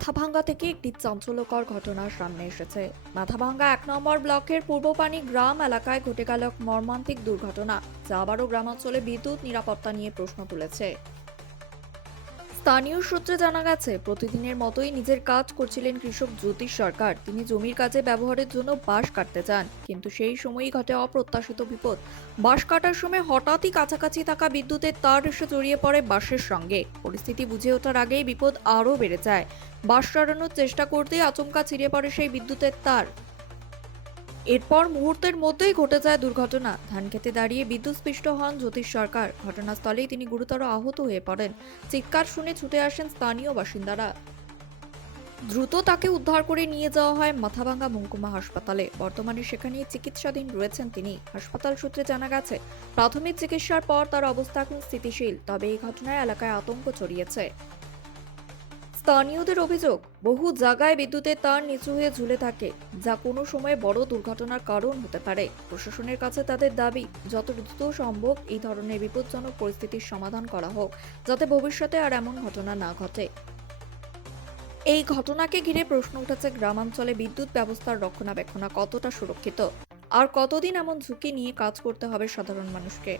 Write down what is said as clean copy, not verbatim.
মাথাভাঙ্গা থেকে একটি চাঞ্চল্যকর ঘটনা সামনে এসেছে। মাথাভাঙ্গা ১ নম্বর ব্লকের পূর্বপানি গ্রাম এলাকায় ঘটে গেল এক মর্মান্তিক দুর্ঘটনা, যা আবারও গ্রামাঞ্চলে বিদ্যুৎ নিরাপত্তা নিয়ে প্রশ্ন তুলেছে। স্থানীয় সূত্রে জানা গেছে, প্রতিদিনের মতোই নিজের কাজ করছিলেন কৃষক জ্যোতিষ সরকার। তিনি জমির কাজে ব্যবহারের জন্য বাঁশ কাটতে যান, কিন্তু সেই সময়ই ঘটে অপ্রত্যাশিত বিপদ। বাঁশ কাটার সময় হঠাৎই কাছাকাছি থাকা বিদ্যুতের তার এসে জড়িয়ে পড়ে বাঁশের সঙ্গে। পরিস্থিতি বুঝে ওঠার আগেই বিপদ আরও বেড়ে যায়। বাঁশ সরানোর চেষ্টা করতেই আচমকা ছিঁড়ে পড়ে সেই বিদ্যুতের তার। এরপর মুহূর্তের মধ্যেই ঘটে যায় দুর্ঘটনা। ধান খেতে দাঁড়িয়ে বিদ্যুৎস্পৃষ্ট হন জ্যোতিষ সরকার। ঘটনাস্থলেই তিনি গুরুতর আহত হয়ে পড়েন। চিৎকার শুনে ছুটে আসেন স্থানীয় বাসিন্দারা। দ্রুত তাকে উদ্ধার করে নিয়ে যাওয়া হয় মাথাভাঙ্গা মহকুমা হাসপাতালে। বর্তমানে সেখানেই চিকিৎসাধীন রয়েছেন তিনি। হাসপাতাল সূত্রে জানা গেছে, প্রাথমিক চিকিৎসার পর তার অবস্থা এখন স্থিতিশীল। তবে এই ঘটনায় এলাকায় আতঙ্ক ছড়িয়েছে। স্থানীয়দের অভিযোগ, বহু জায়গায় বিদ্যুতের তার নিচু হয়ে ঝুলে থাকে, যা কোনো সময় বড় দুর্ঘটনার কারণ হতে পারে। প্রশাসনের কাছে তাদের দাবি, যত দ্রুত সম্ভব এই ধরনের বিপজ্জনক পরিস্থিতির সমাধান করা হোক, যাতে ভবিষ্যতে আর এমন ঘটনা না ঘটে। এই ঘটনাকে ঘিরে প্রশ্ন উঠেছে, গ্রামাঞ্চলে বিদ্যুৎ ব্যবস্থার রক্ষণাবেক্ষণ কতটা সুরক্ষিত, আর কতদিন এমন ঝুঁকি নিয়ে কাজ করতে হবে সাধারণ মানুষকে।